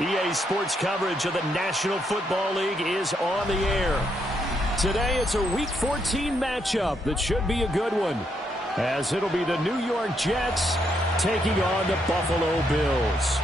EA Sports coverage of the National Football League is on the air. Today, it's a Week 14 matchup that should be a good one, as it'll be the New York Jets taking on the Buffalo Bills.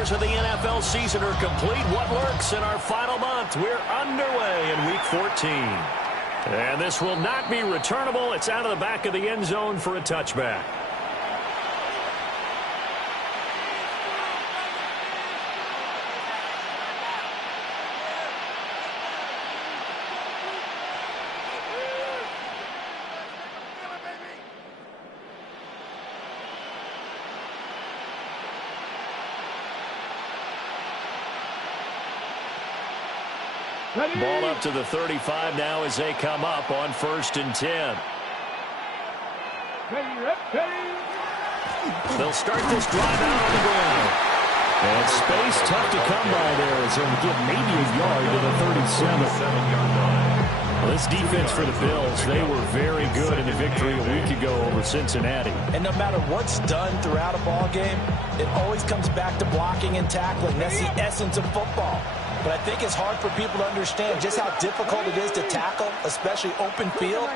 Of the NFL season are complete. What lurks in our final month? We're underway in Week 14. And this will not be returnable. It's out of the back of the end zone for a touchback. Ball up to the 35 now as they come up on 1st and 10. They'll start this drive out on the ground. And space tough to come by there as they'll get maybe a yard to the 37-yard line. Well, this defense for the Bills, they were very good in the victory a week ago over Cincinnati. And no matter what's done throughout a ball game, it always comes back to blocking and tackling. That's the essence of football. But I think it's hard for people to understand just how difficult it is to tackle, especially open field.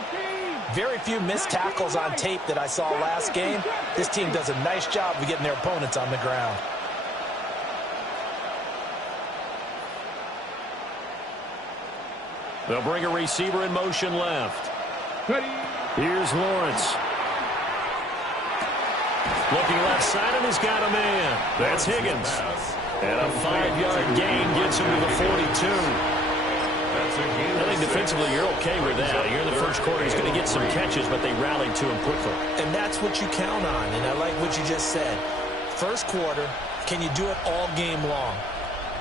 Very few missed tackles on tape that I saw last game. This team does a nice job of getting their opponents on the ground. They'll bring a receiver in motion left. Here's Lawrence. Looking left side, and he's got a man. That's Higgins. And a 5-yard gain gets him to the 42. I think defensively you're okay with that. Here in the first quarter, he's going to get some catches, but they rallied to him quickly. And that's what you count on, and I like what you just said. First quarter, can you do it all game long?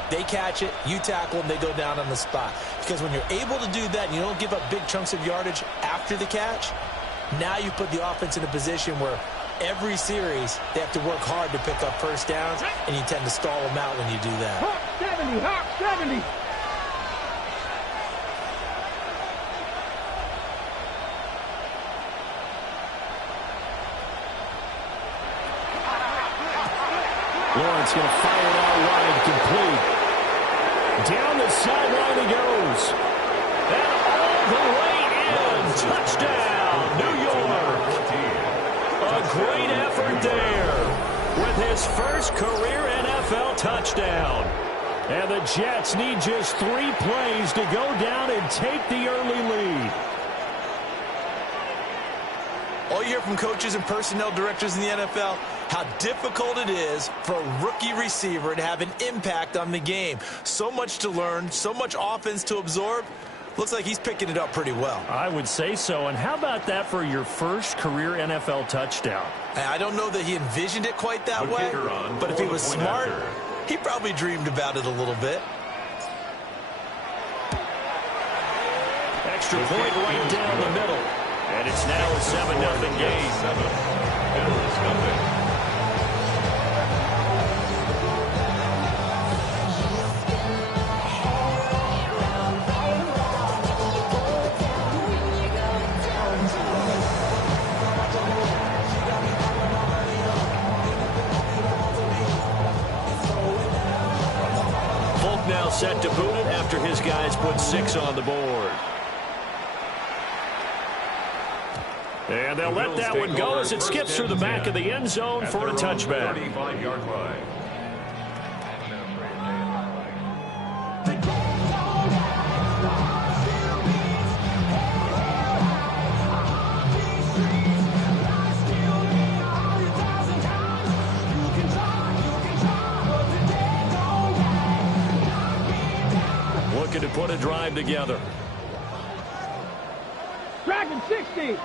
They catch it, you tackle them, they go down on the spot. Because when you're able to do that and you don't give up big chunks of yardage after the catch, now you put the offense in a position where every series, they have to work hard to pick up first downs, and you tend to stall them out when you do that. Hawk 70, Hawk 70. Lawrence going to fire it out wide, complete. Down the sideline he goes. And all the way in. Touchdown, New York. A great effort there with his first career NFL touchdown. And the Jets need just 3 plays to go down and take the early lead. All you hear from coaches and personnel directors in the NFL, how difficult it is for a rookie receiver to have an impact on the game. So much to learn, so much offense to absorb. Looks like he's picking it up pretty well. I would say so. And how about that for your first career NFL touchdown? I don't know that he envisioned it quite that way, but if he was smart, he probably dreamed about it a little bit. Extra point right down the middle. And it's now a 7-0 game. Now set to boot it after his guys put 6 on the board. And they'll let that one go as it skips through the back of the end zone for a touchback. looking to put a drive together. Dragon 60.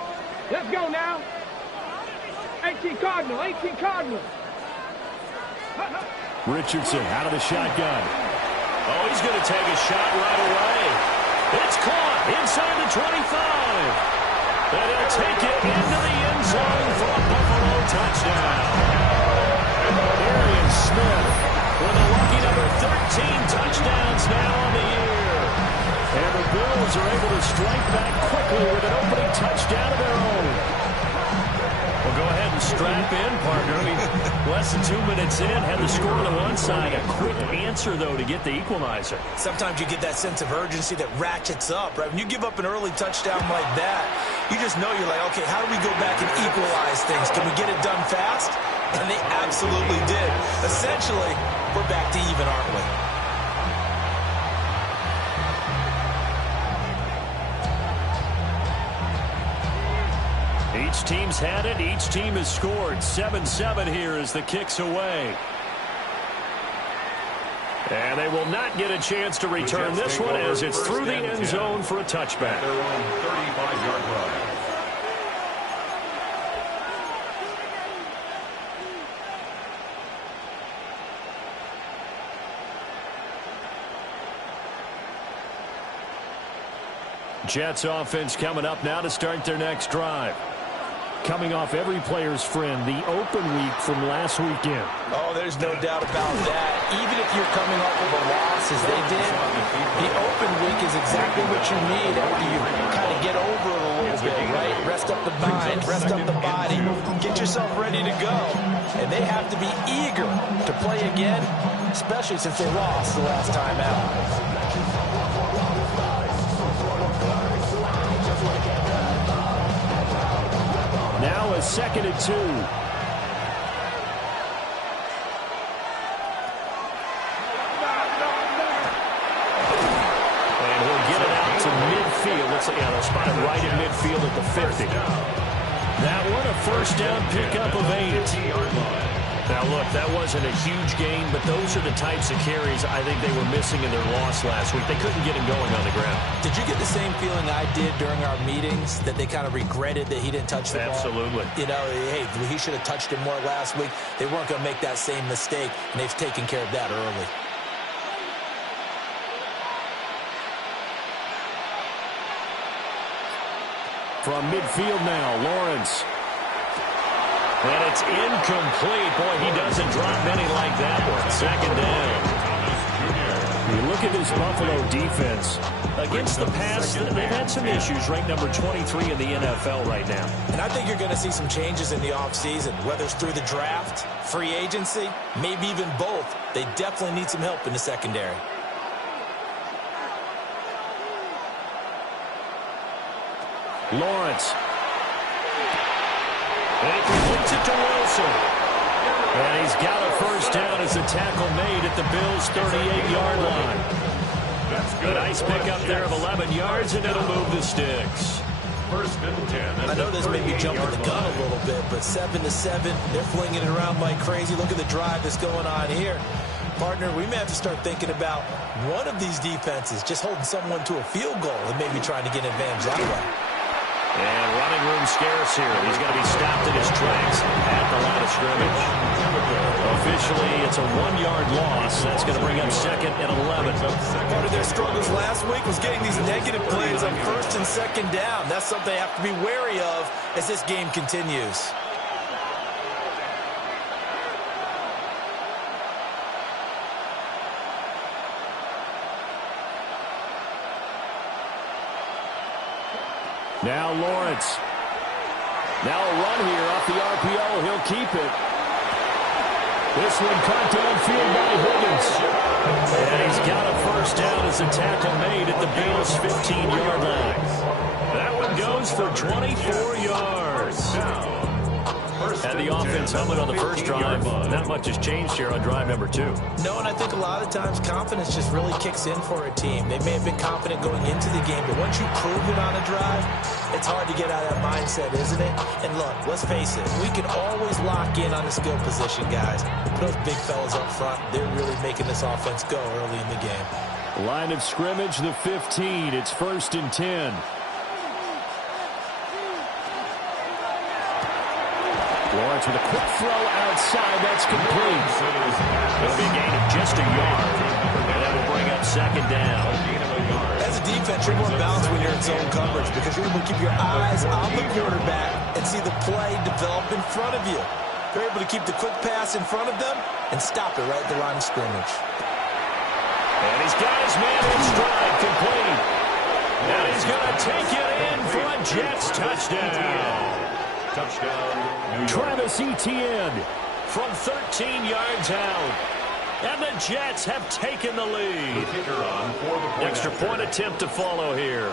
Let's go now. 18 Cardinal, 18 Cardinal. Richardson out of the shotgun. Oh, he's going to take a shot right away. It's caught inside the 25. And he'll take it into the end zone for a Buffalo touchdown. Arian Smith with a lucky number 13 touchdowns now on the year. And the Bills are able to strike back quickly with an opening touchdown of their own. Well, go ahead and strap in, partner. I mean, less than 2 minutes in, had the score on the one side. A quick answer, though, to get the equalizer. Sometimes you get that sense of urgency that ratchets up, right? When you give up an early touchdown like that, you just know you're like, okay, how do we go back and equalize things? Can we get it done fast? And they absolutely did. Essentially, we're back to even, aren't we? Each team's had it. Each team has scored. 7-7 here as the kick's away. And they will not get a chance to return this one as it's through the end zone for a touchback. They're on 35-yard line. Jets offense coming up now to start their next drive. Coming off every player's friend, the open week from last weekend. Oh, there's no doubt about that. Even if you're coming off of a loss as they did, the open week is exactly what you need after you kind of get over it a little bit, right? Rest up the mind, rest up the body, get yourself ready to go. And they have to be eager to play again, especially since they lost the last time out. Now a 2nd and 2. And he'll get it out to midfield. Looks like they'll spot it right in midfield at the 50. That one a first down pickup of 8. Now, look, that wasn't a huge gain, but those are the types of carries I think they were missing in their loss last week. They couldn't get him going on the ground. Did you get the same feeling I did during our meetings, that they kind of regretted that he didn't touch the ball? Absolutely. You know, hey, he should have touched it more last week. They weren't going to make that same mistake, and they've taken care of that early. From midfield now, Lawrence. And it's incomplete. Boy, he doesn't drop many like that one. 2nd down. You look at this Buffalo defense. Against the pass, they've had some issues. Ranked number 23 in the NFL right now. And I think you're going to see some changes in the offseason, whether it's through the draft, free agency, maybe even both. They definitely need some help in the secondary. Lawrence. And he completes it to Wilson. And he's got a first down as a tackle made at the Bills' 38-yard line. A nice pickup there of 11 yards, and it'll move the sticks. First and 10. I know this may be jumping the gun a little bit, but 7-7, they're flinging it around like crazy. Look at the drive that's going on here. Partner, we may have to start thinking about one of these defenses just holding someone to a field goal and maybe trying to get an advantage that way. And running room scarce here. He's going to be stopped in his tracks at the line of scrimmage. Officially, it's a 1-yard loss. That's going to bring up 2nd and 11. Part of their struggles last week was getting these negative plays on 1st and 2nd down. That's something they have to be wary of as this game continues. Now Lawrence. Now a run here off the RPO. He'll keep it. This one caught downfield by Higgins. And he's got a first down as a tackle made at the Bills' 15-yard line. That one goes for 24 yards. Had the offense humming on the first drive. Not much has changed here on drive number 2. No, and I think a lot of times confidence just really kicks in for a team. They may have been confident going into the game, but once you prove it on a drive, it's hard to get out of that mindset, isn't it? And look, let's face it, we can always lock in on the skill position, guys. But those big fellas up front, they're really making this offense go early in the game. Line of scrimmage, the 15. It's 1st and 10. Lawrence with a quick throw outside. That's complete. It'll be a gain of just a yard. And that will bring up 2nd down. As a defense, you're more balanced when you're in zone coverage because you're able to keep your eyes on the quarterback and see the play develop in front of you. You're able to keep the quick pass in front of them and stop it right at the line of scrimmage. And he's got his man in stride, complete. And he's going to take it in for a Jets touchdown. Touchdown, Travis Etienne from 13 yards out. And the Jets have taken the lead. The kicker on for the point Extra after. point attempt to follow here.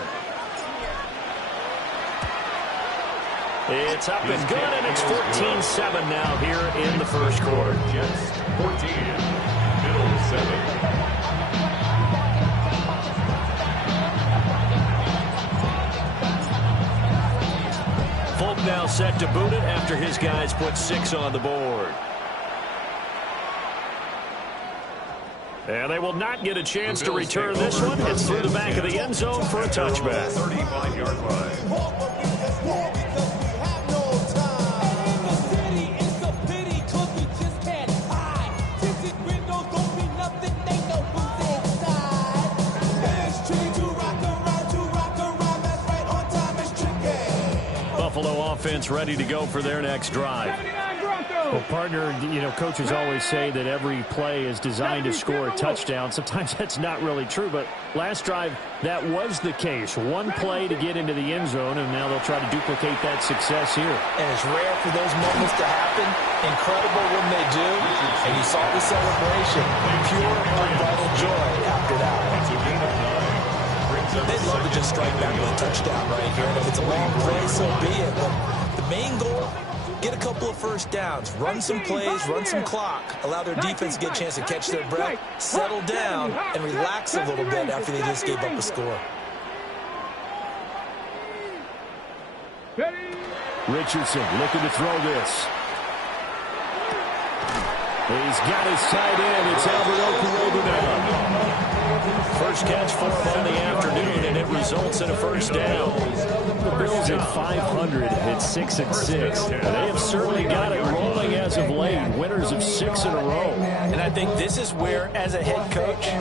It's up and good, and it's 14-7 now here in the first quarter. Jets 14, middle 7. Folk now set to boot it after his guys put 6 on the board. And they will not get a chance to return this one. It's through the back of the end zone for a touchback. 35-yard line. Buffalo offense ready to go for their next drive. Well, partner, coaches always say that every play is designed to score a touchdown. Sometimes that's not really true, but last drive, that was the case. One play to get into the end zone, and now they'll try to duplicate that success here. And it's rare for those moments to happen. Incredible when they do. And you saw the celebration. Pure, unbridled joy after that. They'd love to just strike back with a touchdown right here. And if it's a long play, so be it. But the main goal, get a couple of first downs, run some plays, run some clock, allow their defense to get a chance to catch their breath, settle down, and relax a little bit after they just gave up a score. Richardson looking to throw this. He's got his tight end. It's Albert Okurobu now. First catch for him on the afternoon, and it results in a first down. The Bills at 500 at 6-6. They have certainly got it rolling as of late. Winners of 6 in a row. And I think this is where, as a head coach,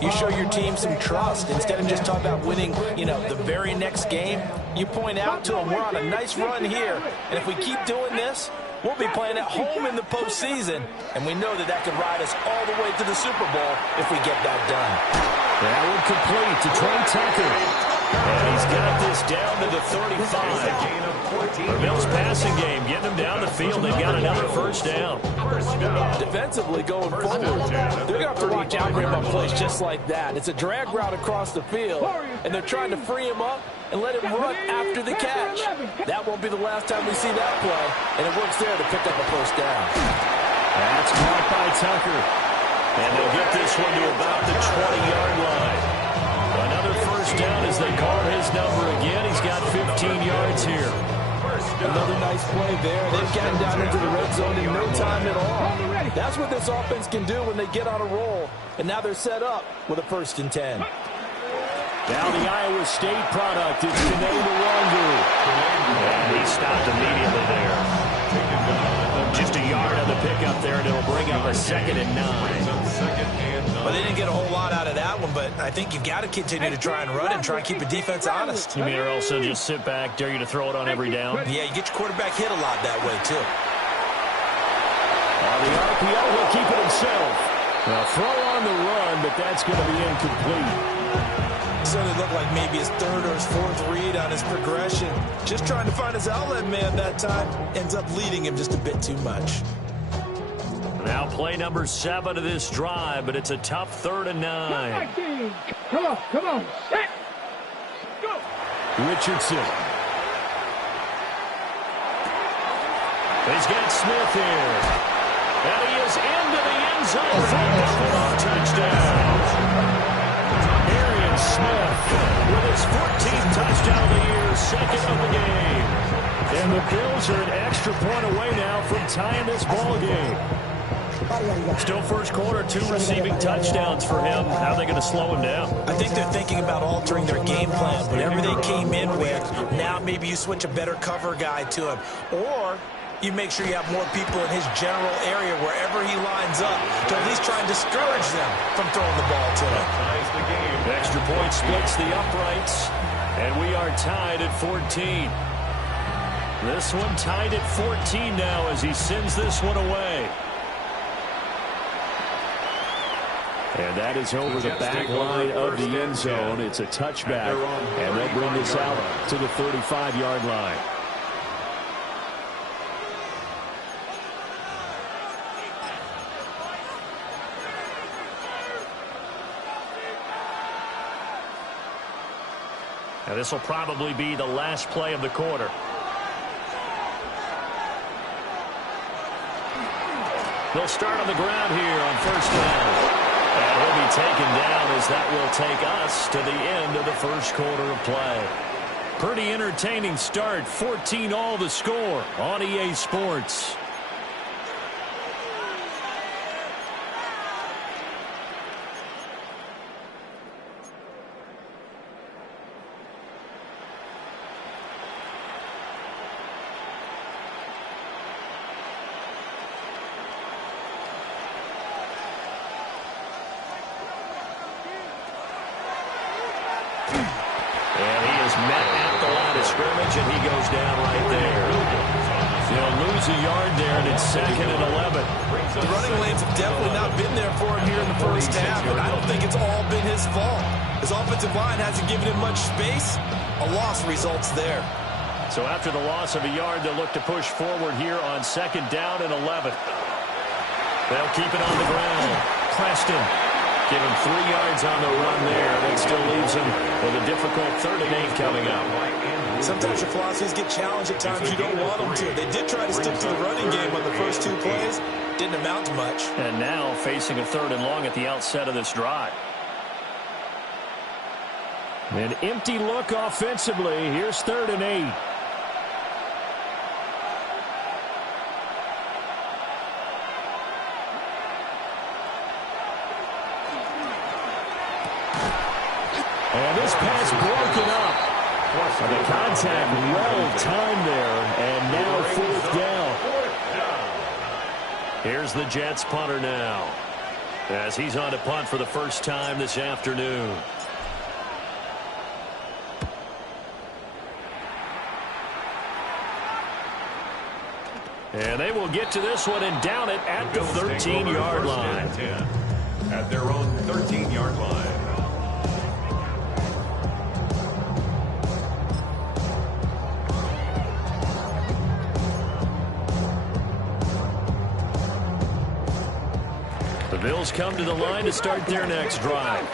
you show your team some trust. Instead of just talking about winning, the very next game, you point out to them, we're on a nice run here. And if we keep doing this, we'll be playing at home in the postseason, and we know that could ride us all the way to the Super Bowl if we get that done. That one complete to Trey Tucker. And he's got this down to the 35. The Bills passing game, getting them down the field. They've got another first down. Defensively going forward, they're going to have to watch out for him on plays just like that. It's a drag route across the field, and they're trying to free him up and let him run after the catch. That won't be the last time we see that play, and it works there to pick up a first down. That's caught by Tucker. And they'll get this one to about the 20-yard line. Another first down as they call his number again. He's got 15 yards here. Another nice play there. They've gotten down into the red zone in no time at all. That's what this offense can do when they get on a roll. And now they're set up with a 1st and 10. Now the Iowa State product. It's Kene Nwangwu. And he stopped immediately there. Just a yard on the pickup there, and it'll bring up a 2nd and 9. Well, they didn't get a whole lot out of that one, but I think you've got to continue to try and run and try and keep the defense honest. You mean or also just sit back, dare you to throw it on every down? Yeah, you get your quarterback hit a lot that way, too. The RPO will keep it himself. Now, throw on the run, but that's going to be incomplete. Certainly looked like maybe his 3rd or his 4th read on his progression. Just trying to find his outlet man that time. Ends up leading him just a bit too much. Now play number 7 of this drive, but it's a tough 3rd and 9. Come on. Set. Go. Richardson. He's got Smith here. And he is into the end zone for a Buffalo touchdown. Smith with his 14th touchdown of the year, 2nd of the game. And the Bills are an extra point away now from tying this ball game. Still first quarter, 2 receiving touchdowns for him. How are they going to slow him down? I think they're thinking about altering their game plan. Whatever they came in with, now maybe you switch a better cover guy to him. Or you make sure you have more people in his general area wherever he lines up to at least try and discourage them from throwing the ball to him. Extra point splits the uprights, and we are tied at 14. This one tied at 14 now as he sends this one away. And that is over the back line of the end zone. It's a touchback, and they'll bring this out to the 35-yard line. Now this will probably be the last play of the quarter. They'll start on the ground here on first down. And he'll be taken down as that will take us to the end of the first quarter of play. Pretty entertaining start. 14-all the score on EA Sports. And he goes down right there. They'll lose a yard there, and it's 2nd and 11. The running lanes have definitely not been there for him here in the first half, and I don't think it's all been his fault. His offensive line hasn't given him much space. A loss results there. So after the loss of a yard, they'll look to push forward here on 2nd down and 11. They'll keep it on the ground. Preston give him 3 yards on the run there. That still leaves him with a difficult 3rd and 8 coming up. Sometimes your philosophies get challenged at times you don't want them to. They did try to stick to the running game on the first 2 plays. Didn't amount to much. And now facing a 3rd and long at the outset of this drive. An empty look offensively. Here's 3rd and 8. And this pass broken up. The contact well timed there, and now 4th down. Here's the Jets punter now, as he's on to punt for the first time this afternoon. And they will get to this one and down it at the 13-yard line. At their own 13-yard line. The Bills come to the line to start their next drive.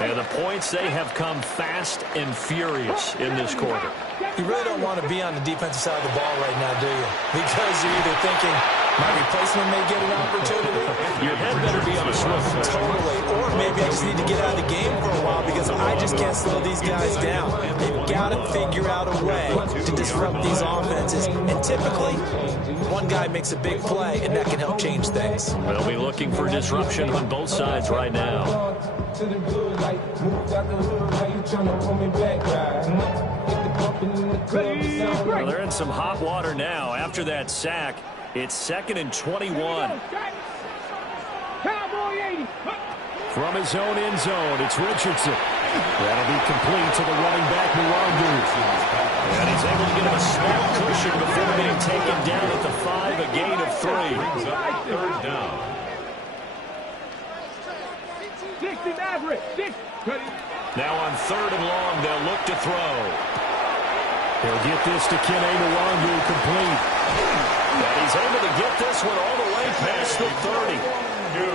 And the points, they have come fast and furious in this quarter. You really don't want to be on the defensive side of the ball right now, do you? Because you're either thinking, my replacement may get an opportunity. Your head better be on a swivel. Totally. Or maybe I just need to get out of the game for a while because I just can't slow these guys down. They've got to figure out a way to disrupt these offenses. And typically, one guy makes a big play, and that can help change things. They'll be looking for disruption on both sides right now. Well, they're in some hot water now. After that sack, it's 2nd and 21. From his own end zone, it's Richardson. That'll be complete to the running back, Nwangu. And he's able to get him a small cushion before being taken down at the 5, a gain of 3. 3rd down. Now on 3rd and long, they'll look to throw. He'll get this to Kene Nwangu complete. And he's able to get this one all the way past the 30.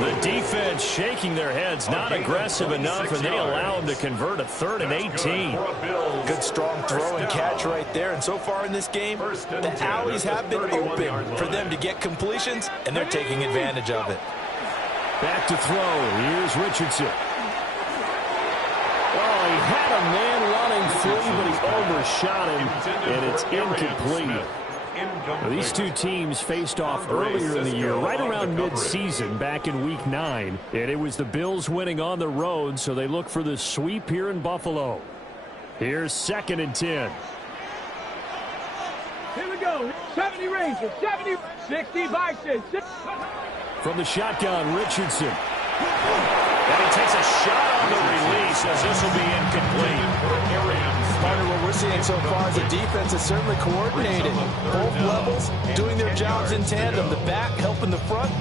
The defense shaking their heads, not aggressive enough, and they allow him to convert a 3rd and 18. Good strong throw and catch right there. And so far in this game, the alleys have been open for them to get completions, and they're taking advantage of it. Back to throw. Here's Richardson. Well, he had a man running free, but he overshot him, and it's incomplete. incomplete. These two teams faced off earlier in the year, right around mid-season, back in Week 9. And it was the Bills winning on the road, so they look for the sweep here in Buffalo. Here's 2nd and 10. Here we go. 70 Rangers. 70. 60 Vikings. From the shotgun, Richardson. And he takes a shot on the release as this will be incomplete. Partner, what we're seeing so far is the defense is certainly coordinated. Both levels doing their jobs in tandem. The back helping the front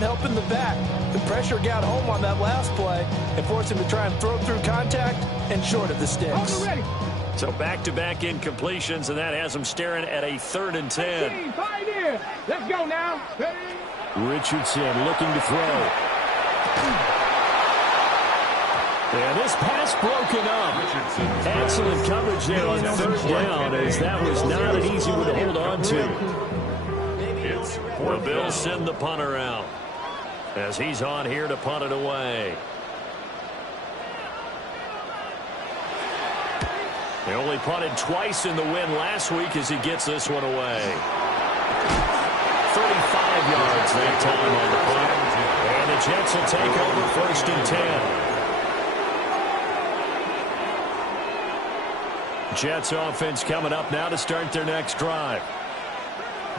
helping the back. The pressure got home on that last play and forced him to try and throw through contact and short of the sticks. So back-to-back incompletions, and that has him staring at a 3rd and 10. Let's go now. Richardson looking to throw. And this pass broken up. Excellent coverage there on 3rd down, as that was not an easy one to hold on to. The Bills send the punter out as he's on here to punt it away. They only punted twice in the win last week as he gets this one away. 35 yards that time on the punt. And the Jets will take over 1st and 10. Jets offense coming up now to start their next drive.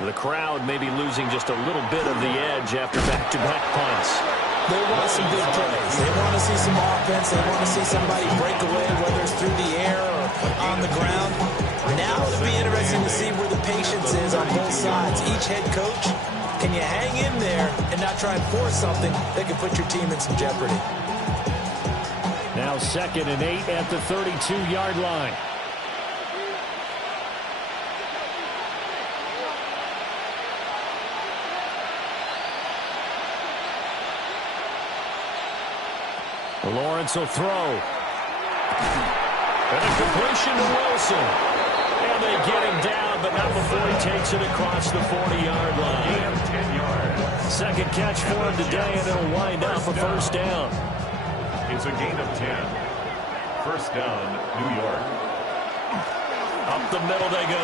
The crowd may be losing just a little bit of the edge after back-to-back punts. They want some big plays. They want to see some offense. They want to see somebody break away, whether it's through the air or on the ground. Now it'll be interesting to see where the patience is on both sides. Each head coach, can you hang in there and not try and force something that can put your team in some jeopardy? Now 2nd and 8 at the 32-yard line. Lawrence will throw. And a completion to Wilson. And they get him down, but not before he takes it across the 40-yard line. 2nd catch for him today, and it'll wind up a 1st down. It's a gain of 10. 1st down, New York. Up the middle they go.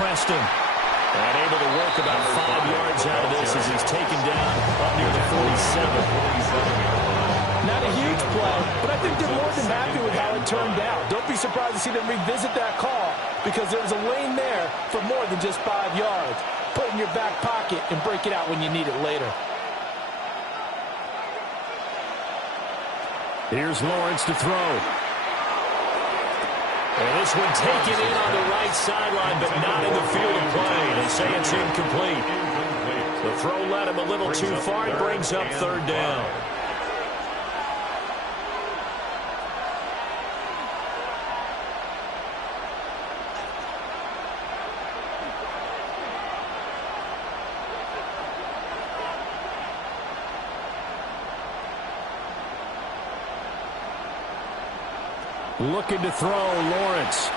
Preston. And able to work about 5 yards out of this as he's taken down up near the 47. Not a huge play, but I think they're more than happy with how it turned out. Don't be surprised to see them revisit that call because there's a lane there for more than just 5 yards. Put it in your back pocket and break it out when you need it later. Here's Lawrence to throw. And this one taken in on the right sideline, but not in the field of play. They say it's incomplete. The throw led him a little too far. It brings up 3rd down. Looking to throw, Lawrence.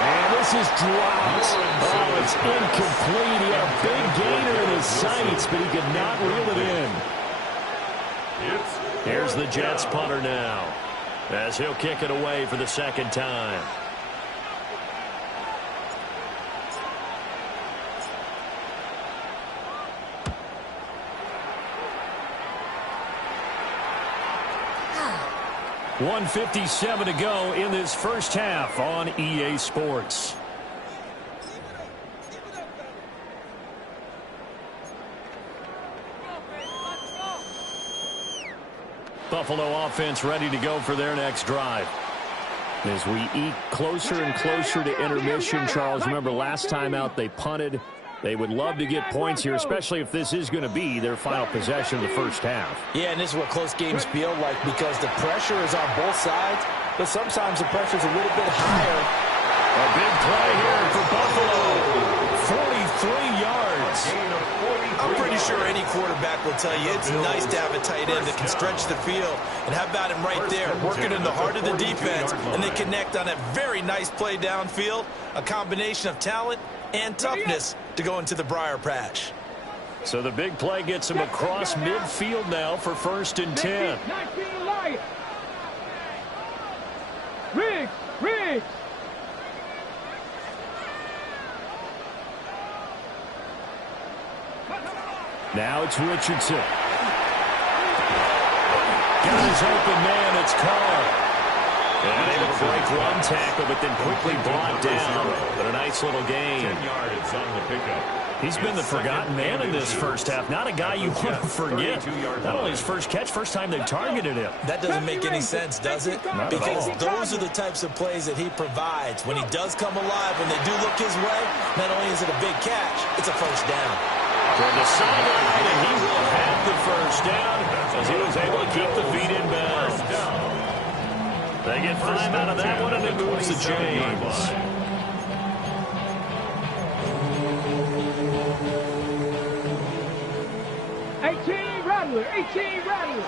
And this is dropped. Oh, it's incomplete. He had a big gainer in his sights, but he could not reel it in. Here's the Jets punter now, as he'll kick it away for the 2nd time. .157 to go in this 1st half on EA Sports. Buffalo offense ready to go for their next drive. As we eke closer and closer to intermission, Charles, remember last time out they punted. They would love to get points here, especially if this is going to be their final possession of the 1st half. Yeah, and this is what close games feel like because the pressure is on both sides, but sometimes the pressure is a little bit higher. A big play here for Buffalo. 43 yards. I'm pretty sure any quarterback will tell you it's nice to have a tight end that can stretch the field. And how about him right there, working in the heart of the defense, and they connect on a very nice play downfield, a combination of talent and toughness to go into the briar patch. So the big play gets him across midfield now for 1st and 10. Riggs. Now it's Richardson. Got his open man. It's Carr. And able to break one tackle, but then quickly brought down. But a nice little gain. 10 yards on the pickup. He's been the forgotten man in this first half. Not a guy you want to forget. Not only his first catch, first time they've targeted him. That doesn't make any sense, does it? Because those are the types of plays that he provides. When he does come alive, when they do look his way, not only is it a big catch, it's a first down. From the sideline, and he will have the first down as he was able to keep the feet in bounds. They get 5 out of that one, and it moves to James. Rattler. 18 Rattler.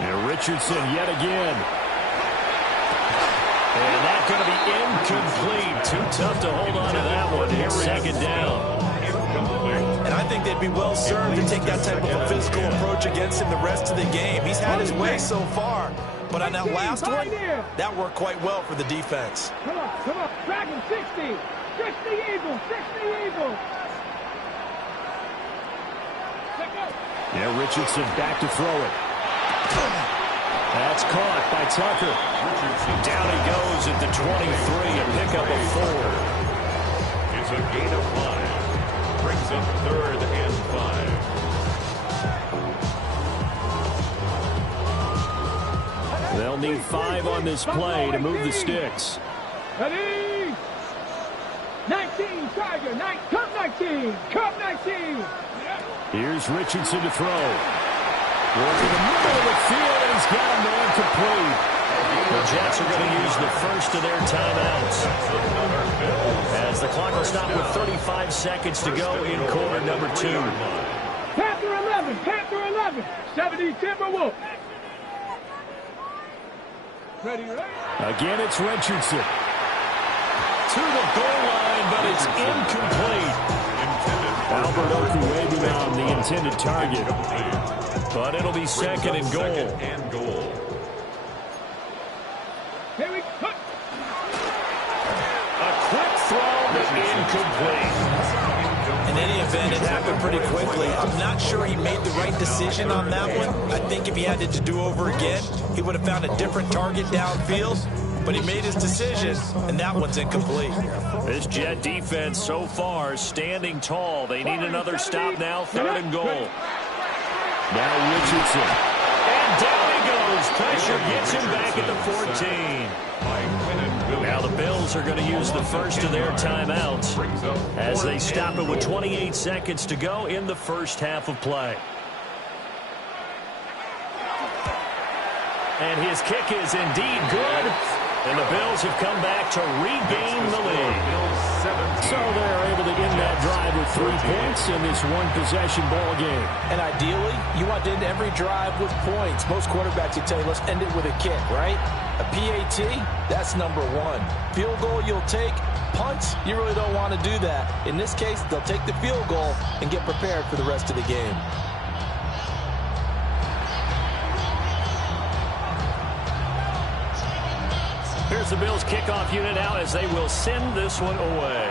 And Richardson yet again. And that's going to be incomplete. Too tough to hold on to that one. It's second down. And I think they'd be well served to take that type of a physical approach against him the rest of the game. He's had his way so far. But on that last one, that worked quite well for the defense. Come on. Dragon 60. 60 Eagles. 60 Eagles. Yeah, Richardson back to throw it. That's caught by Tucker. Down he goes at the 23, a pickup of 4. It's a gain of 5. Brings up 3rd and 5. They'll need 5 on this play to move the sticks. Ready? 19, Tiger. Cup 19. Cup 19. Here's Richardson to throw. Working the middle of the field, and he's got a man complete. The Jets are going to use the first of their timeouts. As the clock will stop with 35 seconds to go in quarter number 2. Panther 11. 70 Timberwolves. Ready? Again, it's Richardson. To the goal line, but it's incomplete. Albert Okuebi on the intended target. But it'll be second and goal. Here we go. A quick throw, but incomplete. In any event, it happened pretty quickly. I'm not sure he made the right decision on that one. I think if he had it to do over again, he would have found a different target downfield. But he made his decision, and that one's incomplete. This Jet defense so far standing tall. They need another stop now, 3rd and goal. Now Richardson. And down he goes. Pressure gets him back at the 14. Now the Bills are going to use the first of their timeouts as they stop it with 28 seconds to go in the first half of play. And his kick is indeed good. And the Bills have come back to regain the lead. So they're able to end that drive with 3 points in this one-possession ball game. And ideally, you want to end every drive with points. Most quarterbacks will tell you, let's end it with a kick, right? A PAT, that's number 1. Field goal you'll take. Punts, you really don't want to do that. In this case, they'll take the field goal and get prepared for the rest of the game. Here's the Bills kickoff unit out as they will send this one away.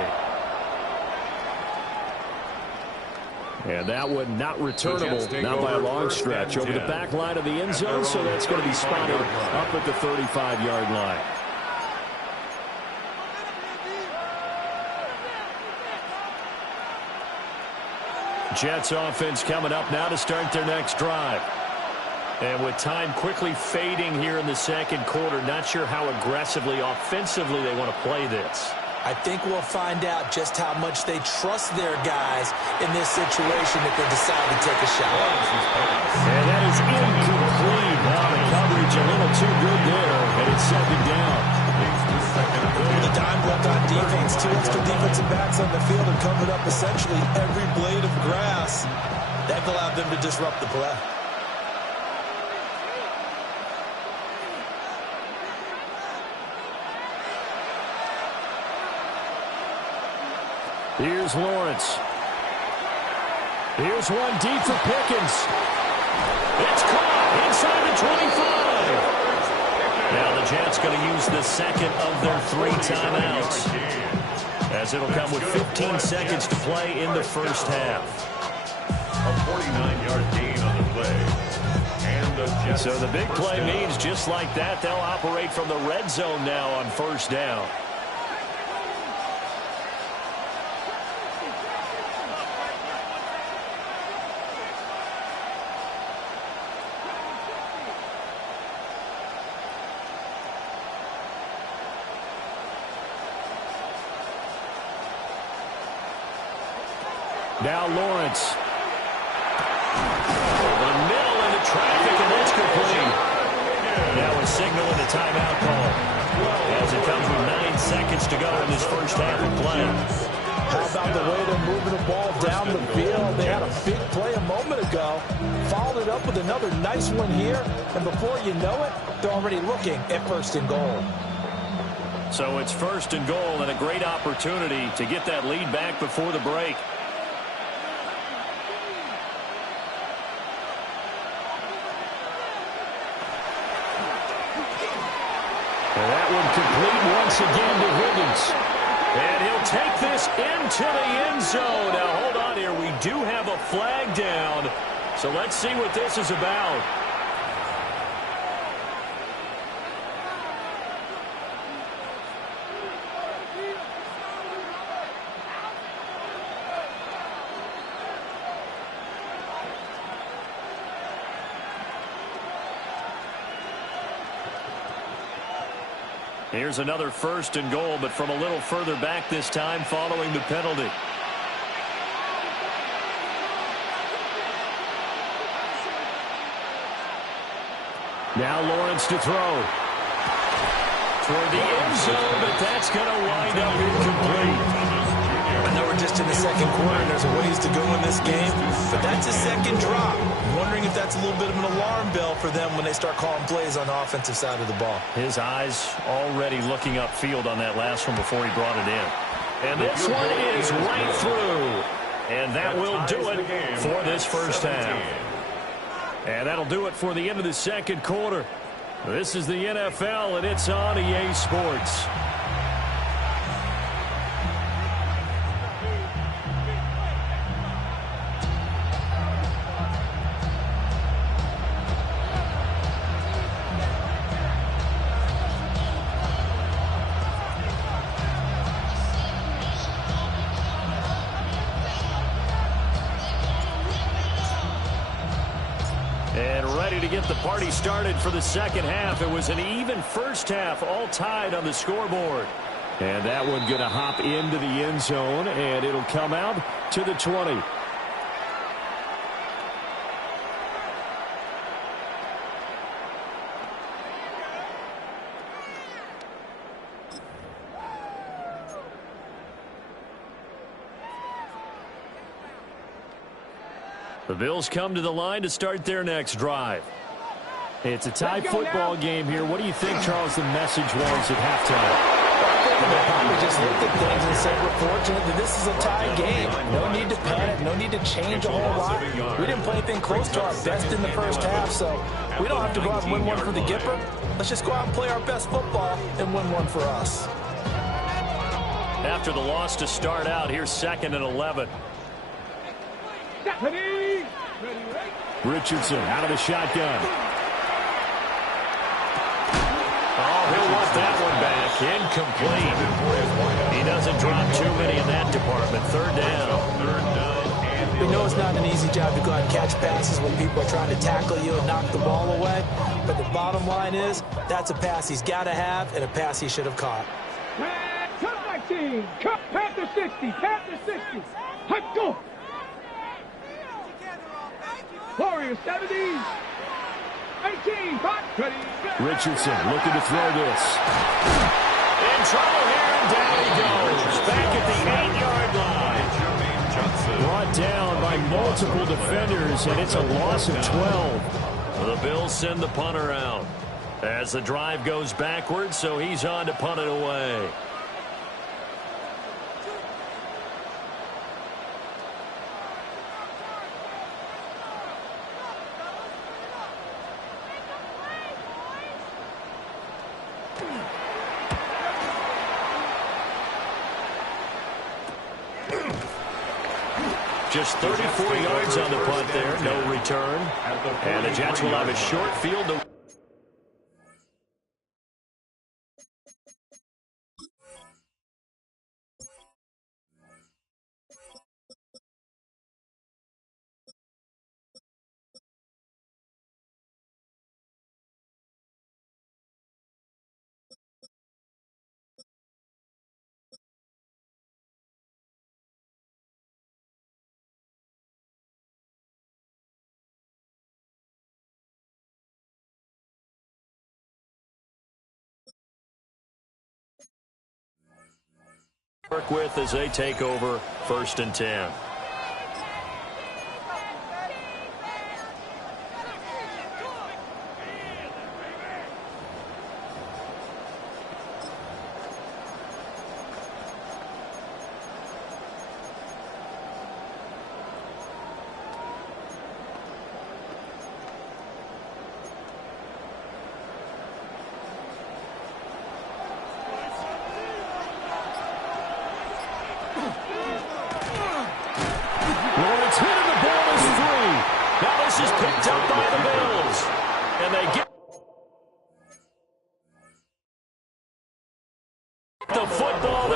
And that one not returnable, not by a long stretch, over the back line of the end zone, so that's going to be spotted up at the 35-yard line. Jets offense coming up now to start their next drive. And with time quickly fading here in the second quarter, not sure how aggressively, offensively they want to play this. I think we'll find out just how much they trust their guys in this situation if they decide to take a shot. And that is incomplete. Now the coverage a little too good there, and it's second down. With the time left on defense, 2 extra defensive backs on the field and covered up essentially every blade of grass. That allowed them to disrupt the play. Here's Lawrence. Here's one deep for Pickens. It's caught inside the 25. Now the Jets going to use the second of their 3 timeouts. as it'll come with 15 seconds to play in the first half. A 49-yard gain on the play. And the Jets. So the big play means just like that, they'll operate from the red zone now on first down. Now Lawrence. Over the middle into traffic, and that's complete. Now a signal and a timeout call. As it comes with 9 seconds to go in this first half of play. How about the way they're moving the ball down the field? They had a big play a moment ago. Followed it up with another nice one here. And before you know it, they're already looking at first and goal. So it's first and goal and a great opportunity to get that lead back before the break. That one complete once again to Higgins. And he'll take this into the end zone. Now, hold on here. We do have a flag down. So let's see what this is about. Here's another first and goal, but from a little further back this time following the penalty. Now Lawrence to throw. Toward the end zone, but that's going to wind up incomplete. I know we're just in the second quarter and there's a ways to go in this game, but that's a second drop. I'm wondering if that's a little bit of an alarm bell for them when they start calling plays on the offensive side of the ball. His eyes already looking upfield on that last one before he brought it in. And this one is right through. And that will do it for this first half. And that'll do it for the end of the second quarter. This is the NFL, and it's on EA Sports. And ready to get the party started for the second half. It was an even first half, all tied on the scoreboard. And that one going to hop into the end zone, and it'll come out to the 20. The Bills come to the line to start their next drive. It's a tie football game here. What do you think, Charles, the message was at halftime? They probably just looked at things and said, we're fortunate that this is a tie game. No need to panic. No need to change a whole lot. We didn't play anything close to our best in the first half, so we don't have to go out and win one for the Gipper. Let's just go out and play our best football and win one for us. After the loss to start out, here's 2nd and 11. Richardson out of the shotgun. Oh, he'll want that one back. Incomplete. He doesn't drop too many in that department. 3rd down. We know it's not an easy job to go out and catch passes when people are trying to tackle you and knock the ball away. But the bottom line is, that's a pass he's got to have and a pass he should have caught. Cut 19. Cut Panther 60. Panther 60. Hut go. Warriors 70. 18. Hot. Richardson looking to throw this. In trouble here, and down he goes. Back at the 8-yard line. Brought down by multiple defenders, and it's a loss of 12. The Bills send the punter out as the drive goes backwards, so he's on to punt it away. Just 34 yards on the punt there. No return. And the Jets will have a short field to... work with as they take over 1st and 10.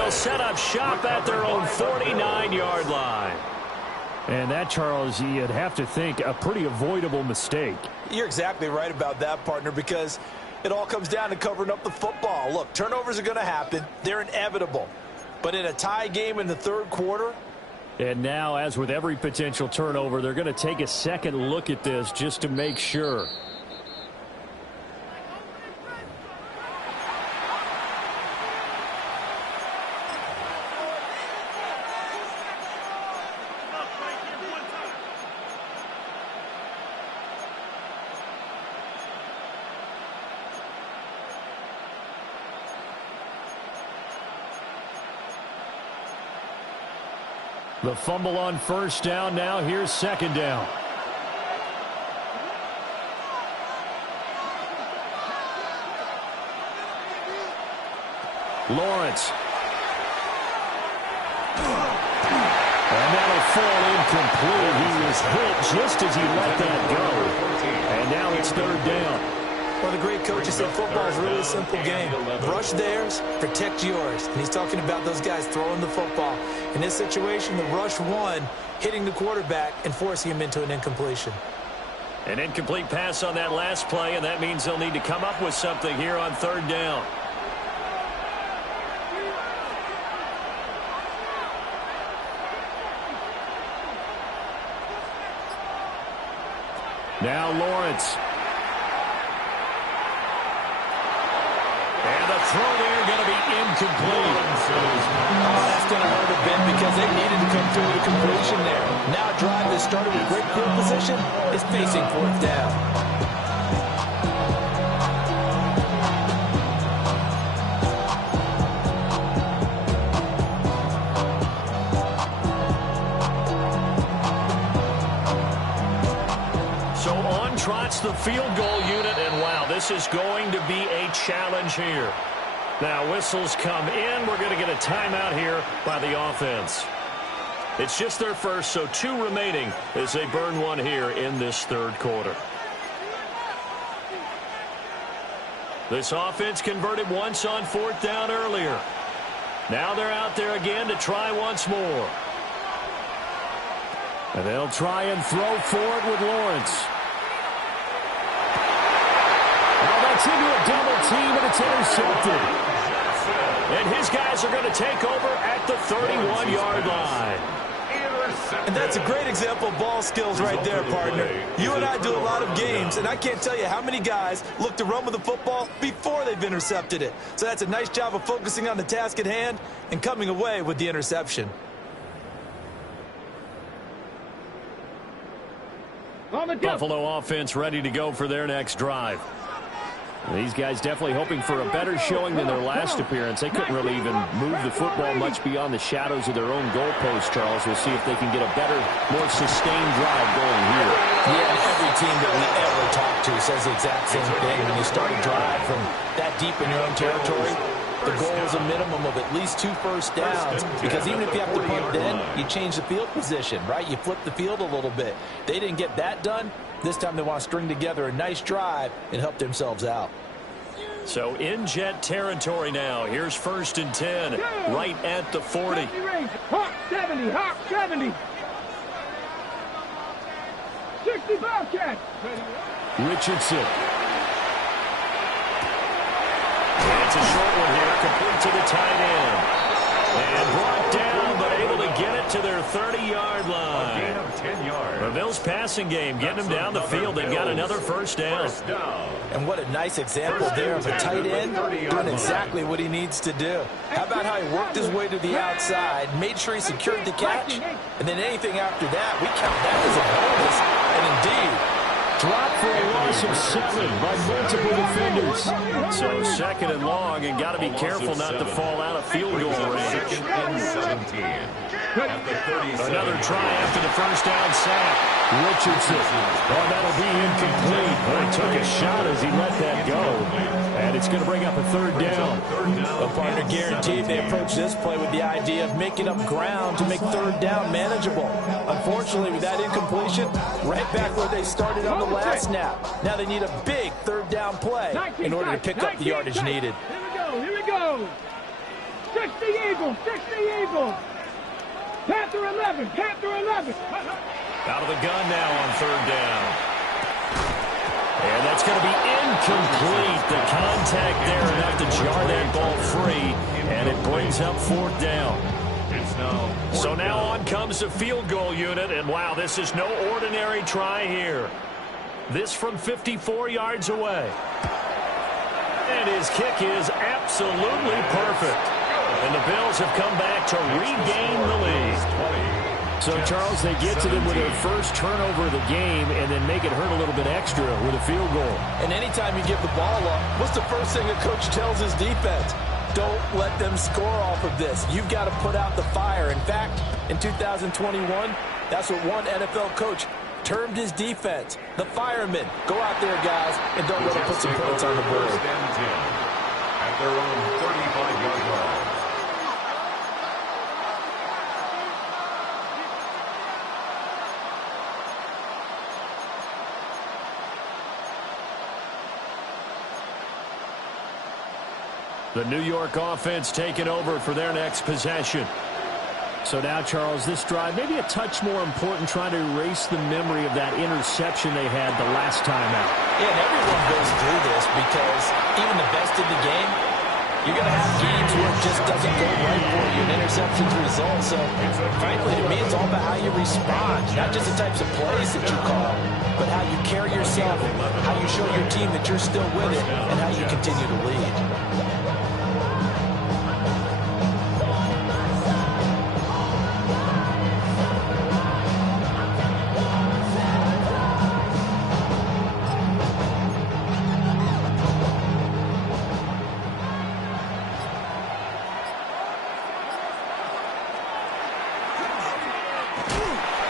Set up shop at their own 49-yard line. And that, Charles, you'd have to think a pretty avoidable mistake. You're exactly right about that, partner, because it all comes down to covering up the football. Look, turnovers are going to happen. They're inevitable. But in a tie game in the 3rd quarter... And now, as with every potential turnover, they're going to take a second look at this just to make sure. The fumble on 1st down. Now here's 2nd down. Lawrence. And that'll fall incomplete. He was hit just as he let that go. And now it's 3rd down. Well, the great coach said football is really a simple game. Rush theirs, protect yours. And he's talking about those guys throwing the football. In this situation, the rush one, hitting the quarterback and forcing him into an incompletion. An incomplete pass on that last play, and that means they'll need to come up with something here on 3rd down. Now Lawrence. And the throw there going to be incomplete. Oh, that's going to hurt a bit because they needed to come through with a completion there. Now a drive that started with great field position is facing 4th down. Trots the field goal unit, and wow, this is going to be a challenge here. Now whistles come in. We're going to get a timeout here by the offense. It's just their first, so 2 remaining as they burn one here in this 3rd quarter. This offense converted once on 4th down earlier. Now they're out there again to try once more. And they'll try and throw for it with Lawrence. Into a double team, and it's intercepted. And his guys are going to take over at the 31-yard line. And that's a great example of ball skills right there, partner. You and I do a lot of games, and I can't tell you how many guys look to run with the football before they've intercepted it. So that's a nice job of focusing on the task at hand and coming away with the interception. Buffalo offense ready to go for their next drive. These guys definitely hoping for a better showing than their last appearance. They couldn't really even move the football much beyond the shadows of their own goalpost, Charles. We'll see if they can get a better, more sustained drive going here. Yeah, and every team that we ever talk to says the exact same thing. When you start a drive from that deep in your own territory, The goal is a minimum of at least 2 first downs, because even if you have to punt then, you change the field position, right? You flip the field a little bit. They didn't get that done. This time they want to string together a nice drive and help themselves out. So in Jet territory now. Here's 1st and 10, right at the 40. Hawk 70, Hawk 70. 65 catch. Richardson. It's a short one here, complete to the tight end. And brought down, but able to get it to their 30-yard line. A gain of 10 yards. The Bills' passing game, getting them down the field. They've got another first down. And what a nice example there of a tight end doing exactly what he needs to do. How about how he worked his way to the outside, made sure he secured the catch, and then anything after that, we count that as a bonus. And indeed, dropped for a loss of 7 by multiple defenders. So 2nd and long, and got to be careful not to fall out of field goal range. 2nd and 17. At the 37. Another try after the first down sack. Richardson. Oh, that'll be incomplete. Boy, took a shot as he let that go. And it's going to bring up a 3rd down. A partner guaranteed they approach this play with the idea of making up ground to make 3rd down manageable. Unfortunately, with that incompletion, right back where they started on the last snap. Now they need a big 3rd down play in order to pick up the yardage needed. Here we go. 60 Eagles, 60 Eagles. Panther 11, Panther 11. Out of the gun now on 3rd down. And that's going to be incomplete. The contact there enough to jar that ball free. And it brings up 4th down. So now on comes the field goal unit. And wow, this is no ordinary try here. This from 54 yards away. And his kick is absolutely perfect. And the Bills have come back to regain the lead. So, Charles, they get to them with their first turnover of the game and then make it hurt a little bit extra with a field goal. And anytime you give the ball up, what's the first thing a coach tells his defense? Don't let them score off of this. You've got to put out the fire. In fact, in 2021, that's what one NFL coach termed his defense. The firemen. Go out there, guys, and don't let them put some points on the board. At their own 35-yard line. The New York offense taking over for their next possession. So now, Charles, this drive maybe a touch more important, trying to erase the memory of that interception they had the last time out. Yeah, and everyone goes through this because even the best in the game, you're going to have games where it just doesn't go right for you, and interceptions result. So, frankly, to me, it's all about how you respond, not just the types of plays that you call, but how you carry yourself, how you show your team that you're still with it, and how you continue to lead.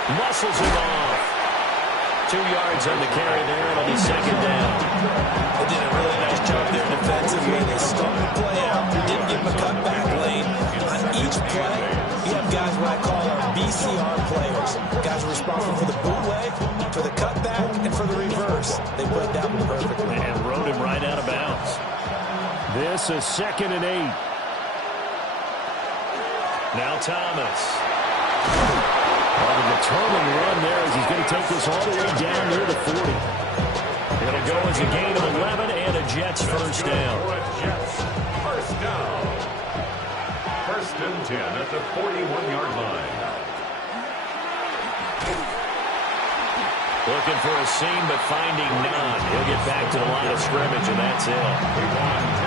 Muscles him off. 2 yards on the carry there. It'll be 2nd down. They did a really nice job there defensively. They started the play out. Didn't give him a cutback lane. On each play, you have guys what I call our BCR players. Guys are responsible for the bootleg, for the cutback, and for the reverse. They played that one perfectly. And rode him right out of bounds. This is 2nd and 8. Now Thomas. The determined run there as he's going to take this all the way down near the 40. It'll go as a gain of 11 and a Jets first down. Jets first down. 1st and 10 at the 41-yard line. Looking for a seam, but finding none. He'll get back to the line of scrimmage, and that's it.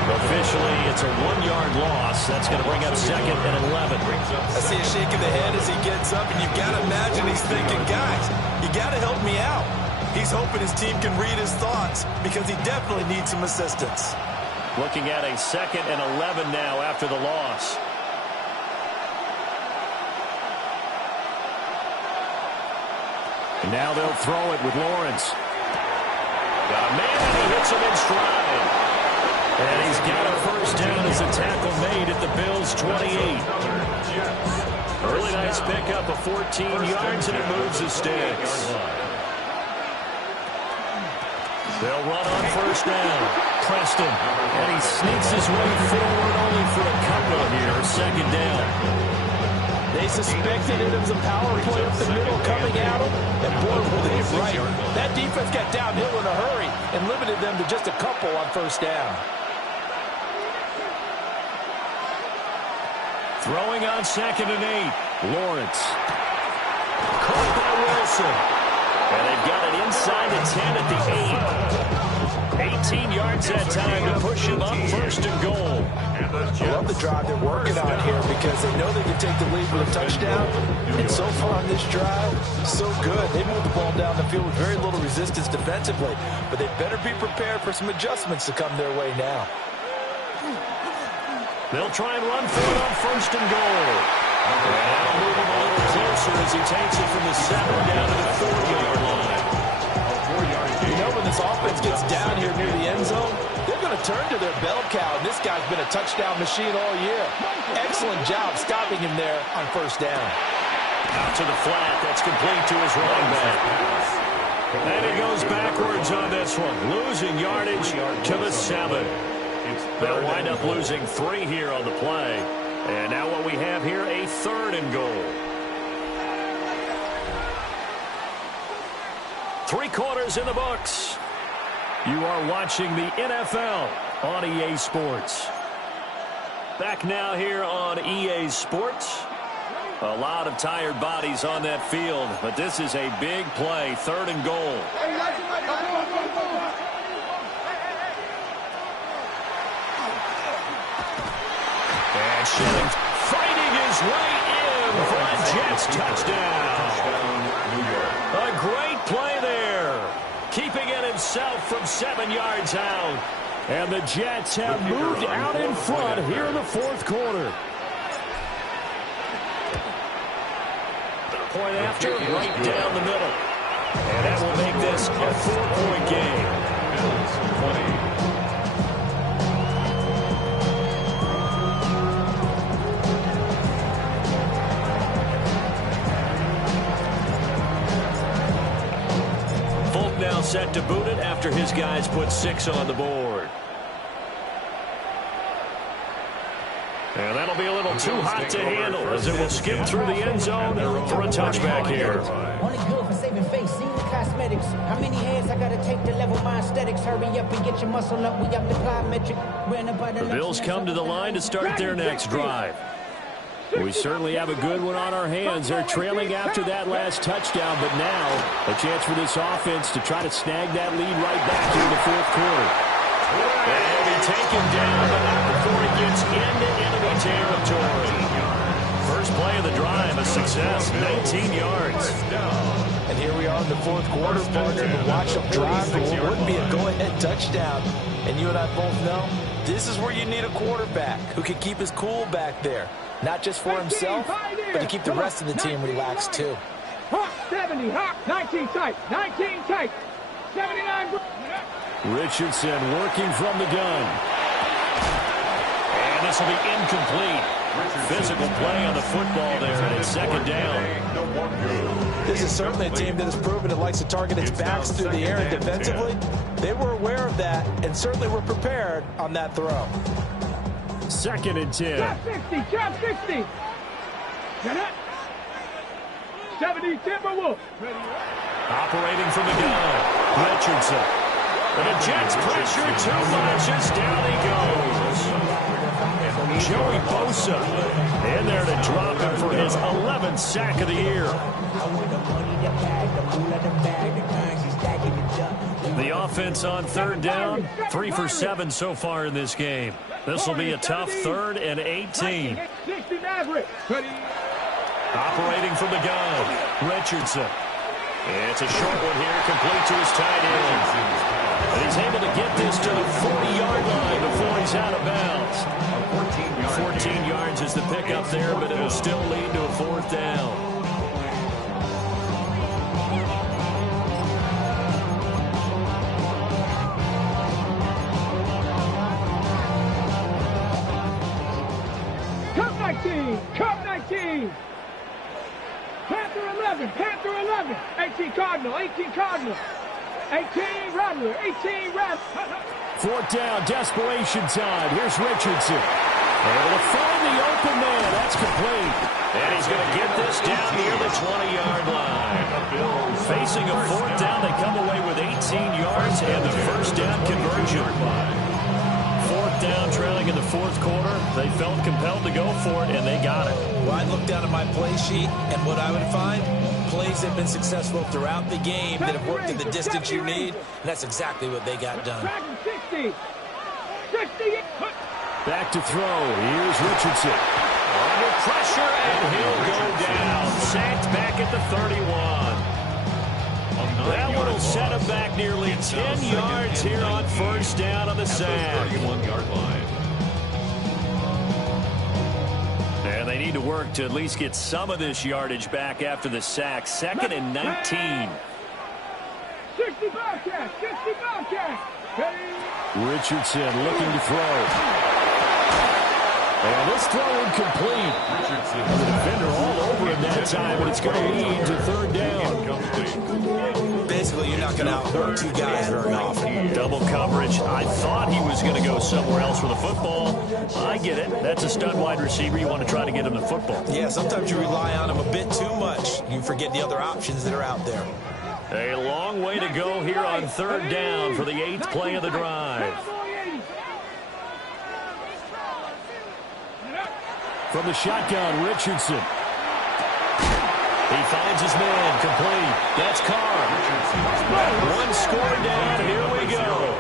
Officially, it's a 1-yard loss. That's going to bring up 2nd and 11. I see a shake of the head as he gets up, and you've got to imagine he's thinking, guys, you got to help me out. He's hoping his team can read his thoughts because he definitely needs some assistance. Looking at a 2nd and 11 now after the loss. And now they'll throw it with Lawrence. Got a man, and he hits him in stride. And he's got a first down as a tackle made at the Bills' 28. Really nice pickup of 14 yards, and it moves the sticks. They'll run on first down. Preston, and he sneaks his way forward only for a couple here. Second down. They suspected it was a power play up the middle coming at them, and boy, were they right. That defense got downhill in a hurry and limited them to just a couple on first down. Throwing on 2nd and 8. Lawrence. Caught by Wilson. And they've got it inside the 10 at the 8. 18 yards that time to push him up 1st and goal. I love the drive they're working on here because they know they can take the lead with a touchdown. And so far on this drive, so good. They moved the ball down the field with very little resistance defensively. But they better be prepared for some adjustments to come their way now. They'll try and run for it on 1st and goal. And that'll move him a little closer as he takes it from the 7 down to the 4-yard line. You know, when this offense gets down here near the end zone, they're going to turn to their bell cow. And this guy's been a touchdown machine all year. Excellent job stopping him there on first down. Out to the flat. That's complete to his running back. And he goes backwards on this one. Losing yardage to the 7. They'll wind up losing 3 here on the play. And now what we have here, a 3rd and goal. 3 quarters in the books. You are watching the NFL on EA Sports. Back now here on EA Sports. A lot of tired bodies on that field, but this is a big play, 3rd and goal. And Shilling fighting his way in for a Jets touchdown. A great play there. Keeping it himself from 7 yards out. And the Jets have moved out in front here in the 4th quarter. Point after, right down the middle. And that will make this a 4-point game. Folk now set to boot it after his guys put 6 on the board. And that'll be a little too hot to handle as it will skip through the end zone for a touchback here. Only good for saving face, seen the cosmetics. How many hands I gotta take to level my aesthetics? Hurry up and get your muscle up. We up the plyometric. The Bills come to the line to start their next drive. We certainly have a good one on our hands. They're trailing after that last touchdown, but now a chance for this offense to try to snag that lead right back here in the 4th quarter. And he'll be taken down, but not before he gets into enemy territory. First play of the drive, a success, 19 yards. And here we are in the 4th quarter, partner, to watch them drive for what would be a go-ahead touchdown. And you and I both know this is where you need a quarterback who can keep his cool back there. Not just for himself, but to keep the rest of the team relaxed, too. Hawk 70, Hawk 19 tight, 19 tight, 79. Richardson working from the gun. And this will be incomplete. Physical play on the football there, and it's 2nd down. This is certainly a team that has proven it likes to target its backs through the air and defensively. They were aware of that and certainly were prepared on that throw. 2nd and 10. Drop 60, drop 60. Get up. 70 Timberwolves. Operating from the gun. Richardson. And the Jets pressure too much as down he goes. Joey Bosa in there to drop him for his 11th sack of the year. The offense on 3rd down, 3 for 7 so far in this game. This will be a tough 3rd and 18. Operating from the gun, Richardson. It's a short one here, complete to his tight end. And he's able to get this to the 40-yard line before he's out of bounds. 14 yards is the pickup there, but it'll still lead to a 4th down. 19. Cub 19. Panther 11. Panther 11. 18 Cardinal. 18 Cardinal. 18 Rattler. 18 Rattler. Fourth down, desperation time. Here's Richardson. Able to find the open man. That's complete. And he's going to get this down near the 20-yard line. Facing a fourth down, they come away with 18 yards and the first down conversion. Fourth down, trailing in the fourth quarter. They felt compelled to go for it, and they got it. Well, I'd look down at my play sheet, and what I would find, plays that have been successful throughout the game that have worked at the distance you need, and that's exactly what they got done. 60. 60. Back to throw. Here's Richardson. Under pressure, and he'll go down. Sacked back at the 31. That one will set him back nearly 10 yards here on first down on the sack. 31-yard line. And they need to work to at least get some of this yardage back after the sack. Second and 19. 60 Bobcat. 60 Bobcat. Richardson looking to throw. And this throw incomplete. The defender all over him that time, but it's going to lead to third down. Basically, you're not going to outwork two guys very often. Double coverage. I thought he was going to go somewhere else for the football. I get it. That's a stud wide receiver. You want to try to get him the football. Yeah, sometimes you rely on him a bit too much. You forget the other options that are out there. A long way to go here on third down for the 8th play of the drive. From the shotgun, Richardson. He finds his man, complete. That's Carr. One score down, here we go.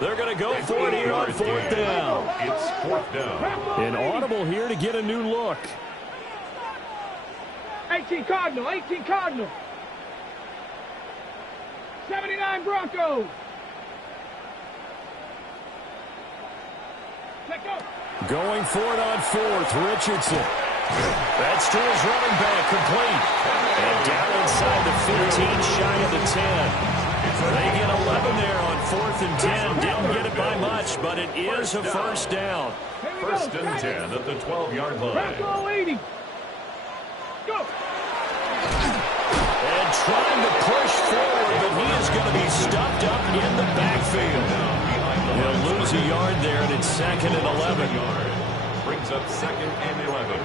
They're going to go for it here on fourth down. It's fourth down. An audible here to get a new look. 18 Cardinal. 18 Cardinal. 79 Broncos. Let go. Going for it on fourth, Richardson. That's to his running back, complete. And down inside the 15, shy of the 10. They get 11 there on 4th and 10. Didn't get it by much, but it is a first down. First and 10 at the 12-yard line. Bronco 80. Go. And trying to push forward, but he is going to be stuffed up in the backfield. He'll lose a yard there, and it's second and 11. Brings up second and 11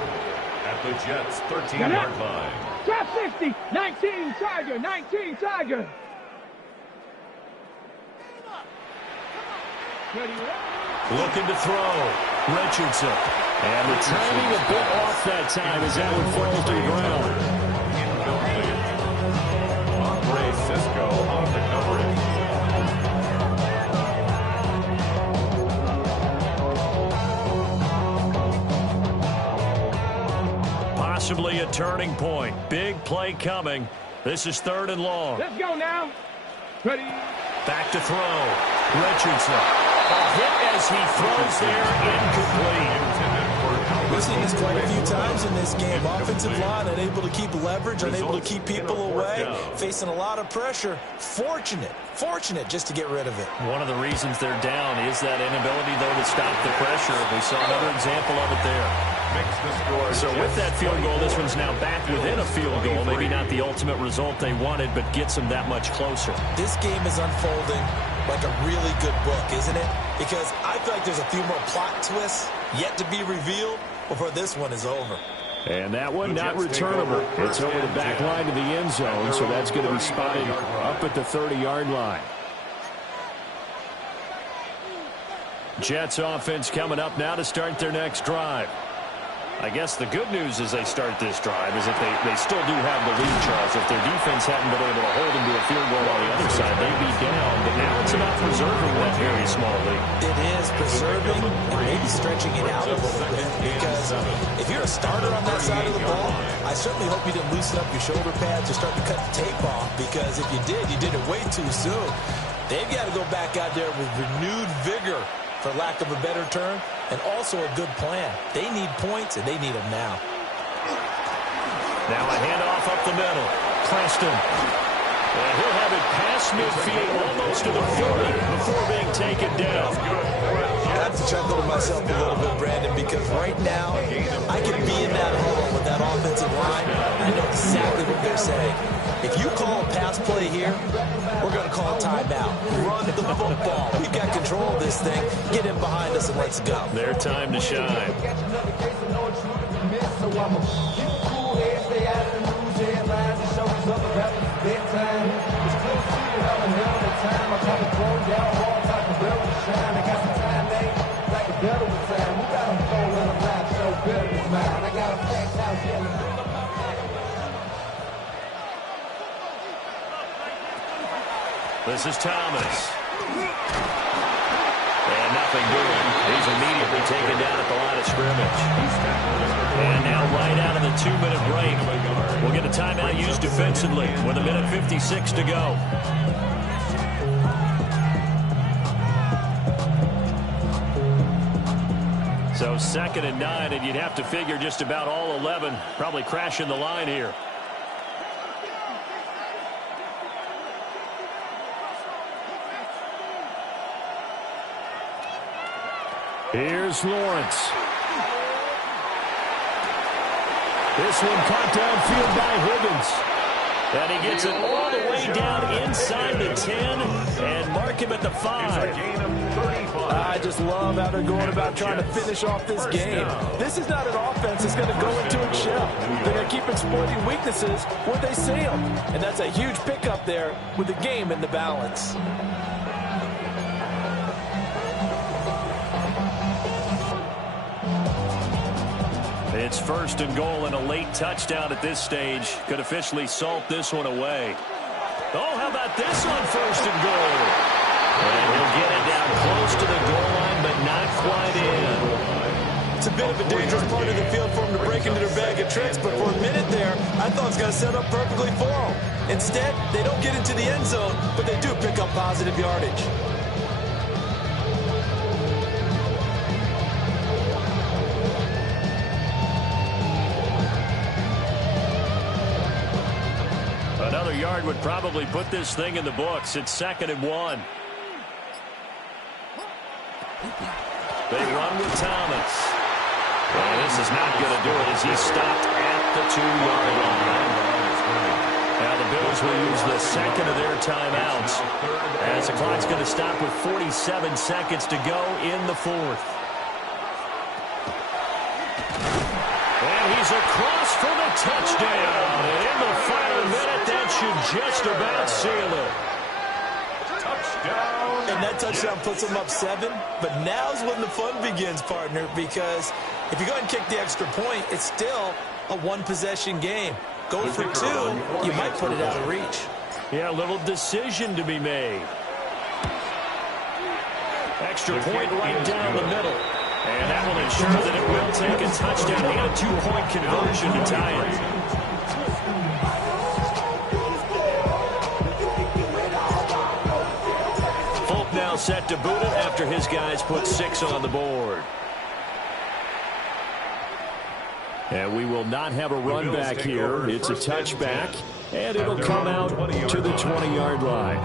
at the Jets' 13-yard line. Top 60. 19 Tiger. 19 Tiger. Looking to throw. Richardson. And the timing a bit off that time as that one falls to the ground. Andre Cisco on the coverage. Possibly a turning point. Big play coming. This is third and long. Let's go now. Ready. Back to throw. Richardson. A hit as he throws there, incomplete. We've seen this quite a few times in this game. Offensive line unable to keep leverage, unable to keep people away, facing a lot of pressure. Fortunate just to get rid of it. One of the reasons they're down is that inability, though, to stop the pressure. We saw another example of it there. So with that field goal, this one's now back within a field goal. Maybe not the ultimate result they wanted, but gets them that much closer. This game is unfolding like a really good book, isn't it? Because I feel like there's a few more plot twists yet to be revealed before this one is over. And that one not returnable. It's over the back line of the end zone, so that's going to be spotted up at the 30-yard line. Jets offense coming up now to start their next drive. I guess the good news as they start this drive is that they still do have the lead, Charles. If their defense hadn't been able to hold them to a field goal on the other side, they'd be down. But now it's about preserving that very small lead. It is preserving and maybe stretching it out a little bit. Because if you're a starter on that side of the ball, I certainly hope you didn't loosen up your shoulder pads or start to cut the tape off. Because if you did it way too soon. They've got to go back out there with renewed vigor, for lack of a better term, and also a good plan. They need points, and they need them now. Now a handoff up the middle. Preston. And he'll have it past midfield, almost to the 40, before being taken down. That's chuckle to myself a little bit, Brandon, because right now I can be in that huddle with that offensive line, and I know exactly what they're saying. If you call a pass play here, we're going to call a timeout. Run the football. We've got control of this thing. Get in behind us and let's go. Their time to shine. This is Thomas. And nothing doing. He's immediately taken down at the line of scrimmage. And now right out of the 2-minute break, we'll get a timeout used defensively with 1:56 to go. So 2nd and 9, and you'd have to figure just about all 11 probably crashing the line here. Here's Lawrence. This one caught downfield by Higgins. And he gets it all the way down inside the 10 and mark him at the 5. I just love how they're going about trying to finish off this game. This is not an offense that's going to go into its shell. They're going to keep exploiting weaknesses where they see them. And that's a huge pickup there with the game in the balance. It's 1st and goal, and a late touchdown at this stage could officially salt this one away. Oh, how about this on 1st and goal? And he'll get it down close to the goal line, but not quite in. It's a bit of a dangerous part of the field for them to break into their bag of tricks, but for a minute there, I thought it was going to set up perfectly for them. Instead, they don't get into the end zone, but they do pick up positive yardage. Another yard would probably put this thing in the books. It's 2nd and 1. They run with Thomas. Well, this is not going to do it as he's stopped at the 2-yard line. Now the Bills will use the 2nd of their timeouts as the clock's going to stop with 47 seconds to go in the 4th. And he's across for the touchdown. And in the final minute, that should just about seal it. Touchdown. And that touchdown puts them up 7. But now's when the fun begins, partner, because if you go ahead and kick the extra point, it's still a one-possession game. Go for 2, you might put it out of reach. Yeah, a little decision to be made. Extra point right down the middle. And that will ensure that it will take a touchdown and a 2-point conversion to tie it. Folk now set to boot it after his guys put 6 on the board. And we will not have a run back here. It's a touchback, and it'll come out to the 20-yard line.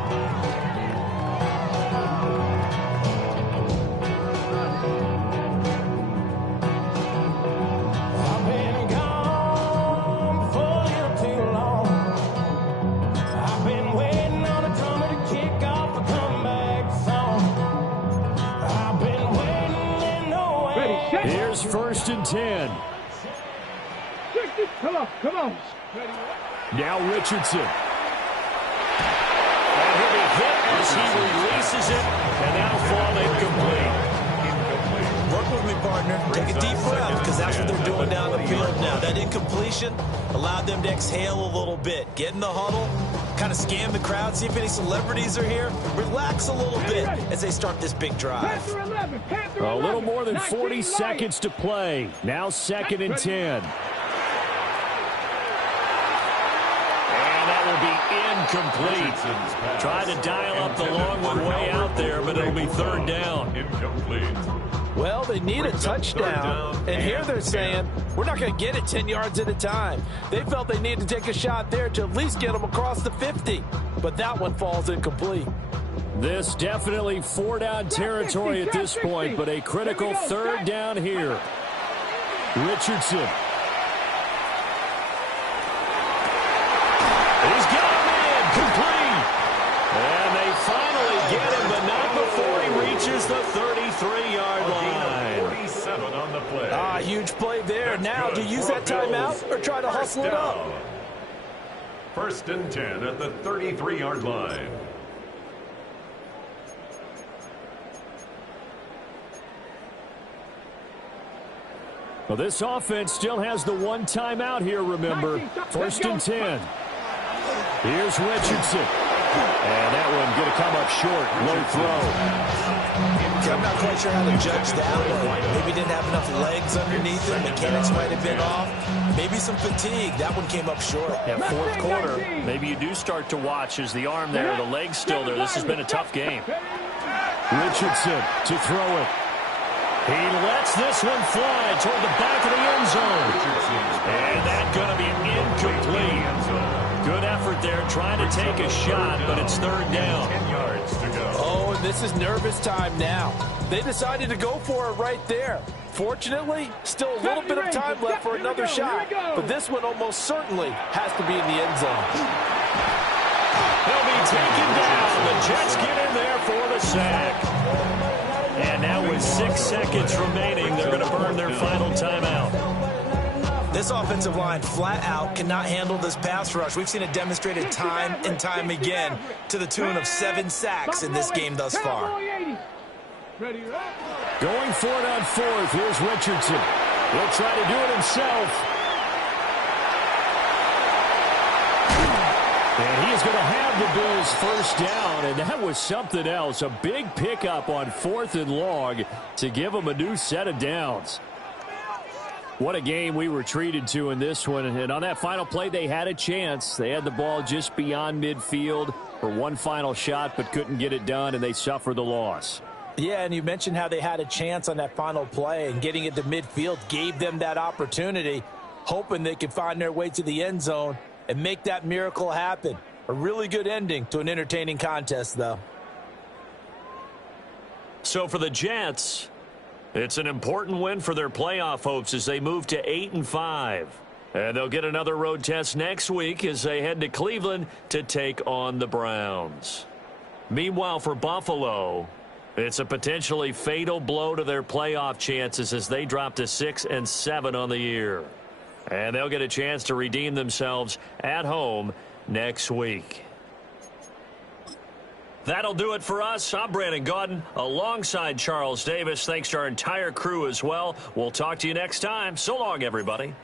Here's 1st and 10. Come on. Now Richardson. And he'll be hit as he releases it, and that'll fall incomplete. Work with me, partner. Take a deep breath, because that's what they're doing down the field now. That incompletion allowed them to exhale a little bit. Get in the huddle, kind of scan the crowd, see if any celebrities are here. Relax a little bit as they start this big drive. A little more than 40 seconds to play. Now 2nd and 10. Will be incomplete. Try to dial up the long one way out there, but it'll be 3rd down. Incomplete. Well, they need a touchdown, and here they're saying, we're not going to get it 10 yards at a time. They felt they needed to take a shot there to at least get them across the 50, but that one falls incomplete. This definitely four-down territory at this point, but a critical third down here. Richardson. He's got him in, complete. And they finally get him, but not before he reaches the 33-yard line. 47 on the play. Huge play there. Now, do you use that timeout or try to hustle it up? First and 10 at the 33-yard line. Well, this offense still has the one timeout here, remember. First and 10. Here's Richardson. And that one going to come up short. Low throw. I'm not quite sure how to judge that one. Maybe didn't have enough legs underneath him. Mechanics might have been off. Maybe some fatigue. That one came up short. Yeah, fourth quarter, maybe you do start to watch as the arm there, the leg's still there. This has been a tough game. Richardson to throw it. He lets this one fly toward the back of the end zone. And that's going to be incomplete. Good effort there trying to take a shot, but it's third down. 10 yards to go. Oh, and this is nervous time now. They decided to go for it right there. Fortunately, still a little bit of time left for another shot, but this one almost certainly has to be in the end zone. He'll be taken down. The Jets get in there for the sack. And now with 6 seconds remaining, they're going to burn their final timeout. This offensive line flat out cannot handle this pass rush. We've seen it demonstrated time and time again to the tune of 7 sacks in this game thus far. Going for it on fourth. Here's Richardson. He'll try to do it himself. And he is going to have the Bills first down, and that was something else. A big pickup on 4th and long to give them a new set of downs. What a game we were treated to in this one. And on that final play, they had a chance. They had the ball just beyond midfield for one final shot, but couldn't get it done, and they suffered the loss. Yeah, and you mentioned how they had a chance on that final play, and getting it to midfield gave them that opportunity, hoping they could find their way to the end zone and make that miracle happen. A really good ending to an entertaining contest, though. So for the Jets, it's an important win for their playoff hopes as they move to 8-5. And they'll get another road test next week as they head to Cleveland to take on the Browns. Meanwhile, for Buffalo, it's a potentially fatal blow to their playoff chances as they drop to 6-7 on the year. And they'll get a chance to redeem themselves at home next week. That'll do it for us. I'm Brandon Gaudin alongside Charles Davis. Thanks to our entire crew as well. We'll talk to you next time. So long, everybody.